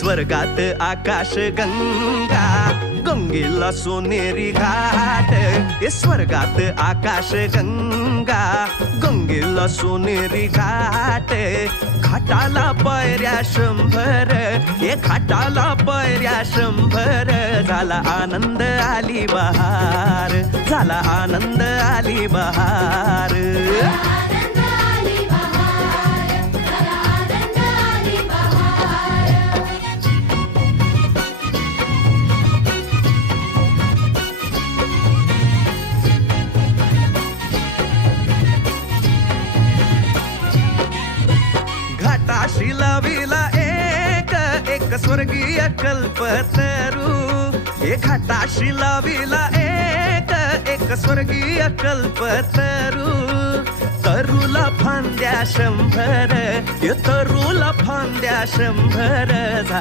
स्वर्गात आकाश गंगा, गंगेला सोनेरी घाट. स्वर्गात आकाश गंगा, गंगेला सोनेरी घाट. घाटाला पायऱ्या 100, घाटाला पायऱ्या 100. झाला आनंद आली बहार, झाला आनंद आली बहार. घाटाशी लाविला एक स्वर्गीय कल्पतरू. घाटाशी लाविला एक स्वर्गीय कल्पतरू. तरूला फांद्या 100, तरूला फांद्या 100.